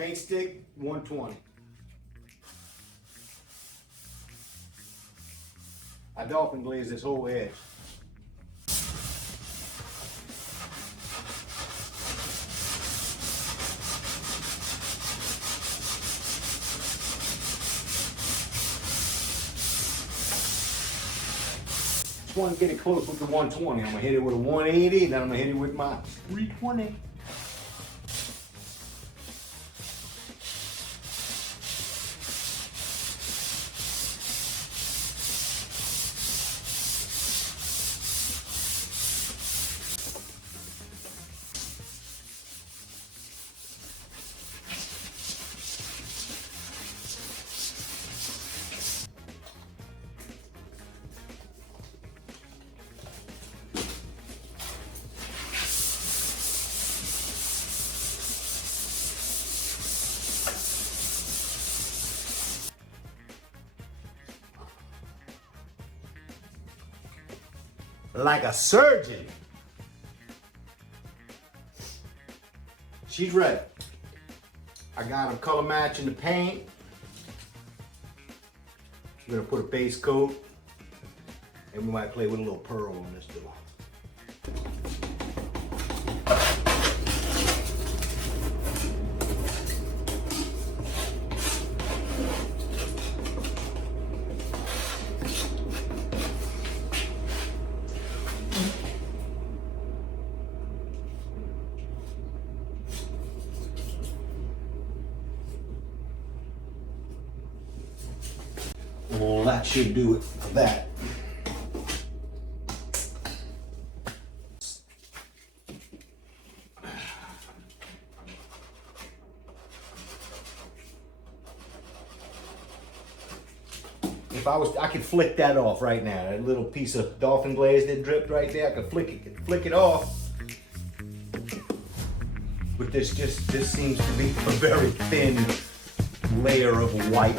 Paint stick, 120. I dolphin glaze this whole edge. Just want to get it close with the 120. I'm gonna hit it with a 180, then I'm gonna hit it with my 320. Like a surgeon. She's ready. I got them color matching the paint. We're gonna put a base coat, and we might play with a little pearl on this too. Well, that should do it for that. If I could flick that off right now. That little piece of dolphin glaze that dripped right there, I could flick it off. But this seems to be a very thin layer of white.